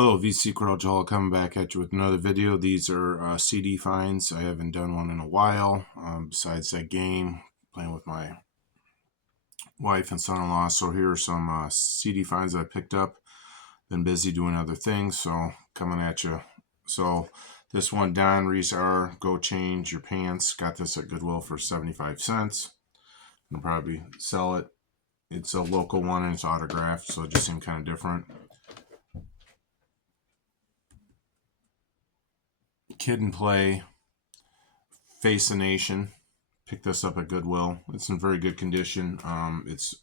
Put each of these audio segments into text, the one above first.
Hello, VC Crowdjall coming back at you with another video. These are CD finds. I haven't done one in a while. Besides that game, playing with my wife and son-in-law. So here are some CD finds I picked up. Been busy doing other things, so coming at you. So this one, Don Reese R, Go Change Your Pants. Got this at Goodwill for 75 cents. I'll probably sell it. It's a local one and it's autographed, so it just seemed kind of different. Kid and Play, Face the Nation. Picked this up at Goodwill. It's in very good condition. It's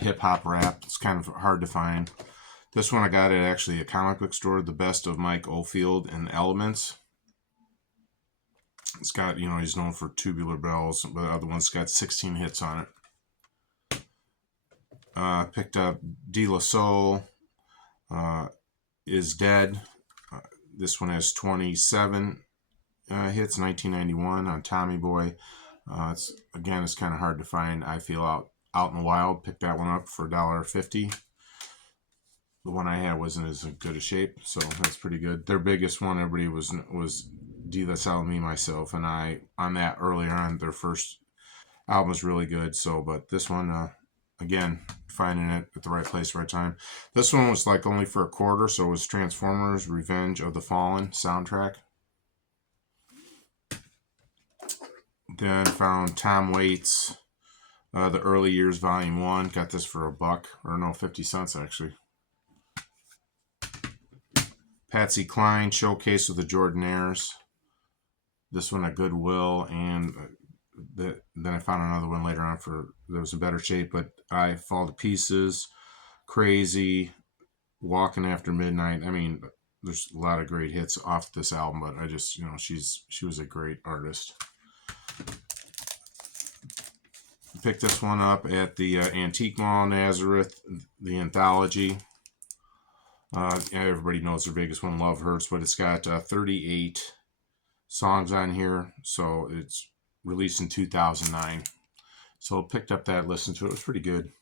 hip hop rap. It's kind of hard to find. This one I got at actually a comic book store. The Best of Mike Oldfield and Elements. It's got, he's known for Tubular Bells, but the other one's got 16 hits on it. Picked up De La Soul, Is Dead. This one has 27 hits, 1991 on Tommy Boy. It's kind of hard to find. I Feel Out in the Wild. Picked that one up for $1.50. The one I had wasn't as good a shape, so that's pretty good. Their biggest one, everybody was De La Soul, Me, Myself, and I on that earlier on. Their first album was really good. So, but this one, again, finding it at the right place, right time. This one was like only for $0.25, so it was Transformers: Revenge of the Fallen soundtrack. Then found Tom Waits, The Early Years Volume 1. Got this for $1, or no, 50 cents actually. Patsy Cline, Showcase of the Jordanaires. This one at Goodwill, and then I found another one later on that was in better shape, but I Fall to Pieces, Crazy, Walking After Midnight. I mean, there's a lot of great hits off this album, but I just, she was a great artist. Picked this one up at the Antique Mall, Nazareth, the Anthology. Everybody knows their biggest one, Love Hurts, but it's got 38 songs on here, so it's released in 2009. So picked up that, listened to it. It was pretty good.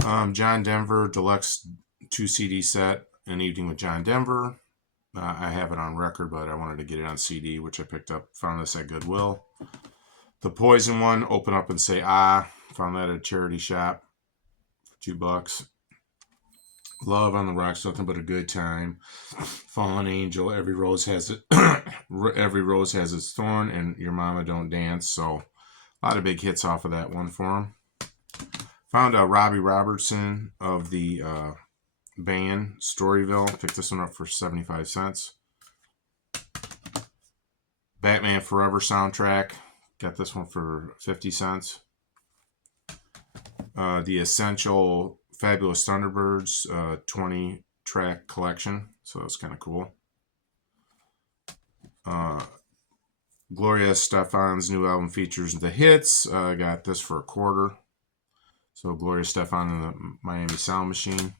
John Denver Deluxe 2 CD set, An Evening with John Denver. I have it on record, but I wanted to get it on CD, which I picked up. Found this at Goodwill. The Poison one, Open Up and Say Ah. Found that at a charity shop for $2. Love on the Rocks, Nothing But a Good Time. Fallen Angel, Every Rose Has It. Every Rose Has Its Thorn, and Your Mama Don't Dance. So a lot of big hits off of that one for him. Found Robbie Robertson of the band Storyville. Picked this one up for 75 cents. Batman Forever soundtrack. Got this one for 50 cents. The Essential Fabulous Thunderbirds 20-track collection. So that's kind of cool. Gloria Estefan's new album features the hits. I got this for $0.25. So Gloria Estefan and the Miami Sound Machine.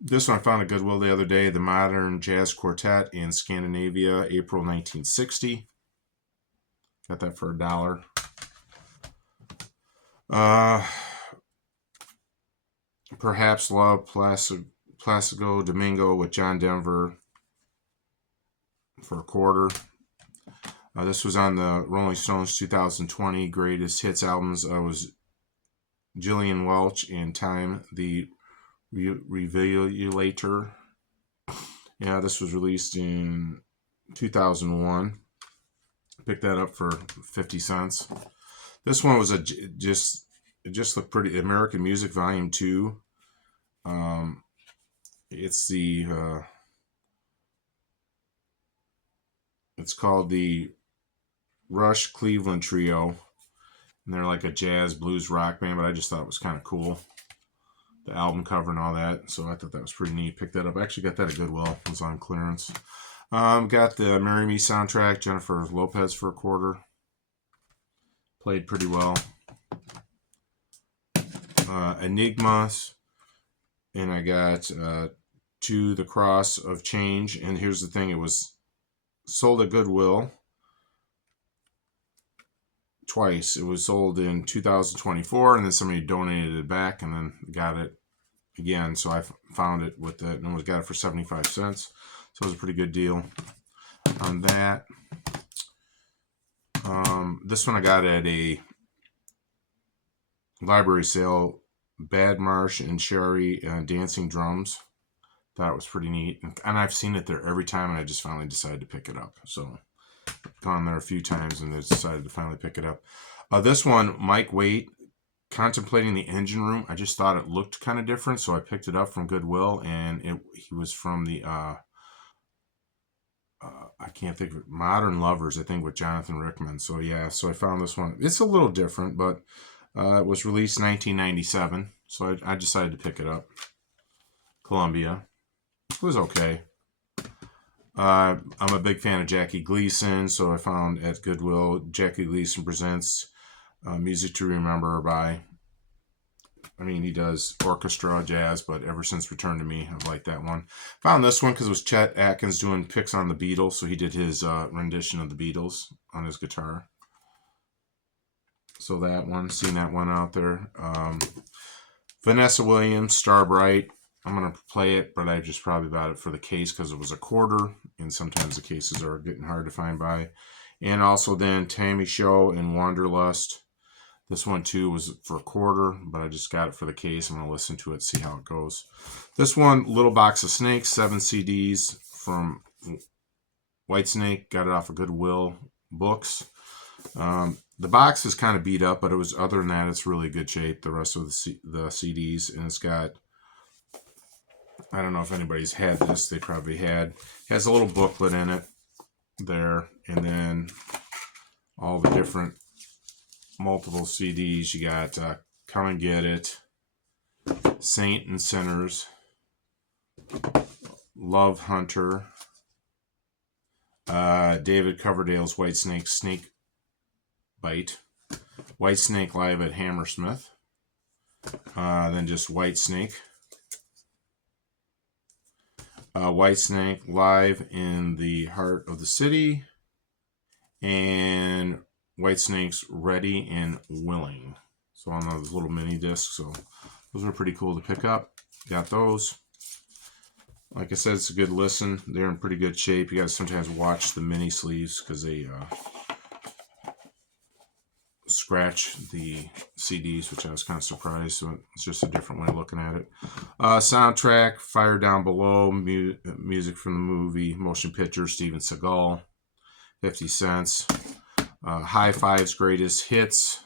This one I found at Goodwill the other day. The Modern Jazz Quartet in Scandinavia, April 1960. Got that for $1. Perhaps Love, Placido Domingo with John Denver for $0.25. This was on the Rolling Stones 2020 Greatest Hits albums. Was Gillian Welch and Time the Revelator. Yeah, this was released in 2001. Picked that up for 50 cents. This one was it just looked pretty. American Music Volume 2. It's the it's called the Rush Cleveland Trio, and they're like a jazz blues rock band, but I just thought it was kind of cool, the album cover and all that, so I thought that was pretty neat. Picked that up. I actually got that at Goodwill. It was on clearance. Got the Marry Me soundtrack, Jennifer Lopez, for $0.25. Played pretty well. Enigmas, and I got To the Cross of Change. And here's the thing, it was sold at Goodwill twice. It was sold in 2024, and then somebody donated it back, and then got it again. So I found it with it and got it for 75 cents. So it was a pretty good deal on that. This one I got at a library sale. Bad Marsh and Sherry Dancing Drums. Thought it was pretty neat. And I've seen it there every time, and I just finally decided to pick it up. So gone there a few times and decided to finally pick it up. This one, Mike Waite, Contemplating the Engine Room. I just thought it looked kind of different, so I picked it up from Goodwill, and he was from the I can't think of it, Modern Lovers, I think, with Jonathan Rickman. So yeah, so I found this one. It's a little different, but it was released 1997, so I decided to pick it up. Columbia. It was okay. I'm a big fan of Jackie Gleason, so I found at Goodwill Jackie Gleason Presents Music to Remember by, I mean, he does orchestra, jazz, but ever since Return to Me, I've liked that one. Found this one because it was Chet Atkins doing picks on the Beatles, so he did his rendition of the Beatles on his guitar. So that one, seen that one out there. Vanessa Williams, Starbright. I'm going to play it, but I just probably bought it for the case because it was a quarter, and sometimes the cases are getting hard to find by. And also then Tammy Show and Wanderlust. This one too was for a quarter, but I just got it for the case. I'm going to listen to it, see how it goes. This one, Little Box of Snakes, 7 CDs from Whitesnake. Got it off of Goodwill Books. The box is kind of beat up, but it was, other than that, it's really good shape. The rest of the CDs, and it's got, I don't know if anybody's had this. They probably had. It has a little booklet in it there, and then all the different multiple CDs. You got Come and Get It, Saint and Sinners, Love Hunter, David Coverdale's Whitesnake Snake Bite, Whitesnake Live at Hammersmith, then just Whitesnake, Whitesnake Live in the Heart of the City, and Whitesnake's Ready and Willing. So on those little mini discs. So those were pretty cool to pick up. Got those. Like I said, it's a good listen. They're in pretty good shape. You guys sometimes watch the mini sleeves because they scratch the CDs, which I was kind of surprised. So it's just a different way of looking at it. Soundtrack, Fire Down Below, music from the movie, motion picture, Steven Seagal, 50 cents. High Five's Greatest Hits.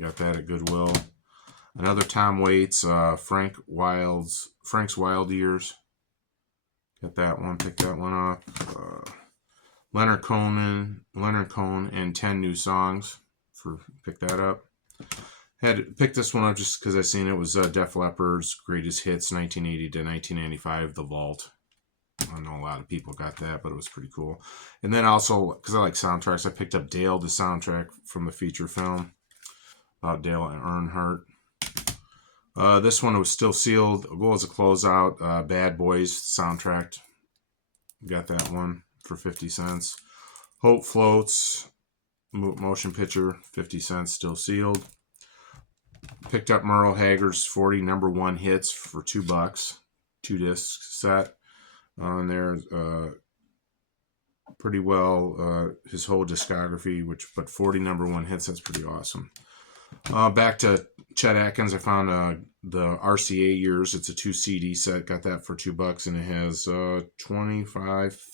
Got that at Goodwill. Another Tom Waits, Frank's Wild Years. Got that one. Picked that one up. Leonard Cohen and 10 New Songs. Pick that up. Had to pick this one up just because I seen it was Def Leppard's Greatest Hits 1980 to 1995, The Vault. I know a lot of people got that, but it was pretty cool. And then also, because I like soundtracks, I picked up Dale, the soundtrack from the feature film about Dale Earnhardt. This one was still sealed. Go as a closeout. Bad Boys soundtrack. Got that one for 50 cents. Hope Floats motion picture, 50 cents, still sealed. Picked up Merle Haggard's 40 number one hits for $2. 2 disc set. On there, pretty well, his whole discography, but 40 number one hits, that's pretty awesome. Back to Chet Atkins, I found the RCA Years. It's a 2 CD set, got that for $2, and it has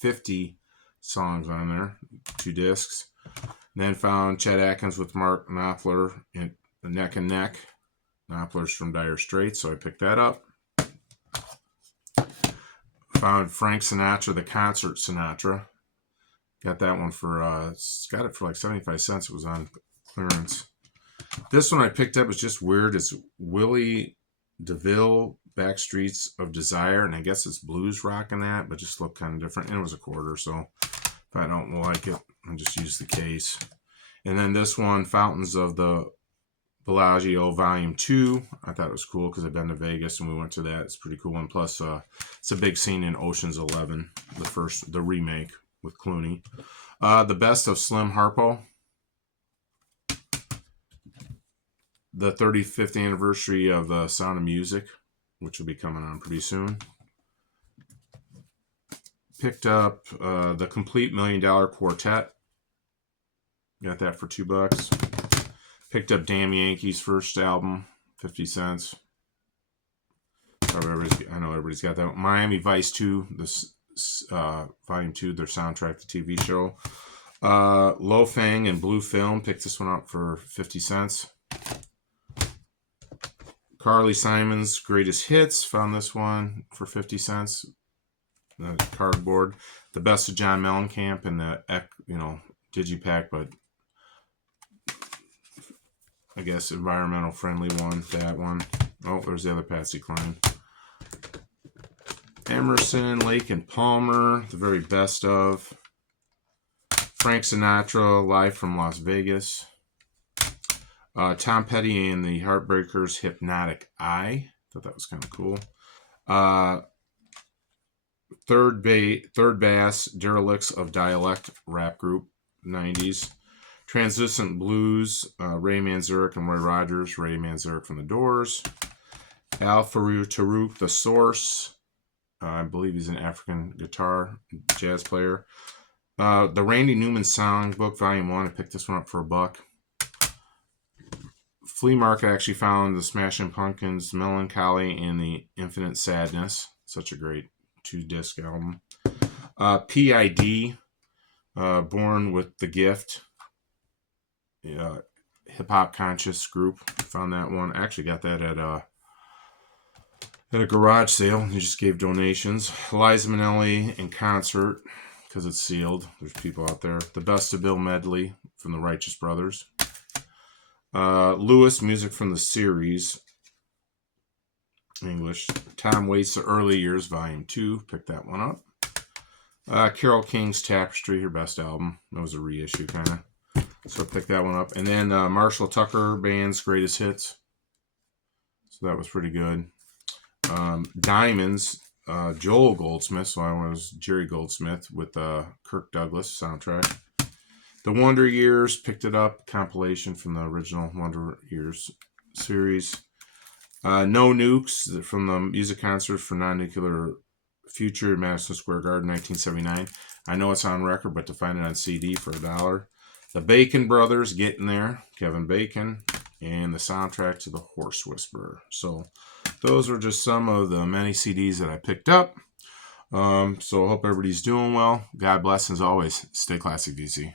50 songs on there, 2 discs. And then found Chet Atkins with Mark Knopfler in Neck and Neck. Knopfler's from Dire Straits, so I picked that up. Found Frank Sinatra, the Concert Sinatra. Got that one for, got it for like 75 cents. It was on clearance. This one I picked up was just weird. It's Willie DeVille, Backstreets of Desire, and I guess it's blues rock in that, but just looked kind of different. And it was a quarter, so if I don't like it, I'll just use the case. And then this one, Fountains of the Bellagio Volume 2. I thought it was cool because I've been to Vegas and we went to that. It's a pretty cool one. Plus, it's a big scene in Ocean's 11, the remake with Clooney. The Best of Slim Harpo. the 35th anniversary of Sound of Music, which will be coming on pretty soon. Picked up the Complete $1 Million Quartet. Got that for $2. Picked up Damn Yankees' first album, 50 cents. I know everybody's got that. Miami Vice 2, this Volume 2, their soundtrack to TV show. Lo Fang and Blue Film. Picked this one up for 50 cents. Carly Simon's Greatest Hits. Found this one for 50 cents. The cardboard. The Best of John Mellencamp and the Digipack, but I guess environmental friendly one. That one. Oh, there's the other Patsy Cline. Emerson, Lake and Palmer. The very best of. Frank Sinatra, Live from Las Vegas. Tom Petty and the Heartbreakers, Hypnotic Eye. Thought that was kind of cool. Third Bass, Derelicts of Dialect rap group, 90s. Translucent Blues, Ray Manzarek and Roy Rogers. Ray Manzarek from The Doors. Al Farouk, The Source. I believe he's an African guitar jazz player. The Randy Newman Songbook, Volume 1. I picked this one up for $1. Flea Market actually found the Smashing Pumpkins, Melancholy and the Infinite Sadness. Such a great 2-disc album. PID, Born with the Gift. Hip Hop Conscious group. Found that one. I actually got that at a garage sale. They just gave donations. Liza Minnelli in concert, because it's sealed. There's people out there. The Best of Bill Medley from the Righteous Brothers. Lewis, music from the series. English. Tom Waits, The Early Years, Volume 2. Picked that one up. Carole King's Tapestry, her best album. That was a reissue, kind of. So I picked that one up. And then Marshall Tucker Band's Greatest Hits. So that was pretty good. Diamonds, Joel Goldsmith. So I was Jerry Goldsmith with the Kirk Douglas soundtrack. The Wonder Years, picked it up. Compilation from the original Wonder Years series. No Nukes from the music concert for Non-Nuclear Future, Madison Square Garden, 1979. I know it's on record, but to find it on CD for $1. The Bacon Brothers, Getting There, Kevin Bacon, and the soundtrack to The Horse Whisperer. So those are just some of the many CDs that I picked up. So I hope everybody's doing well. God bless, as always. Stay classy, VC.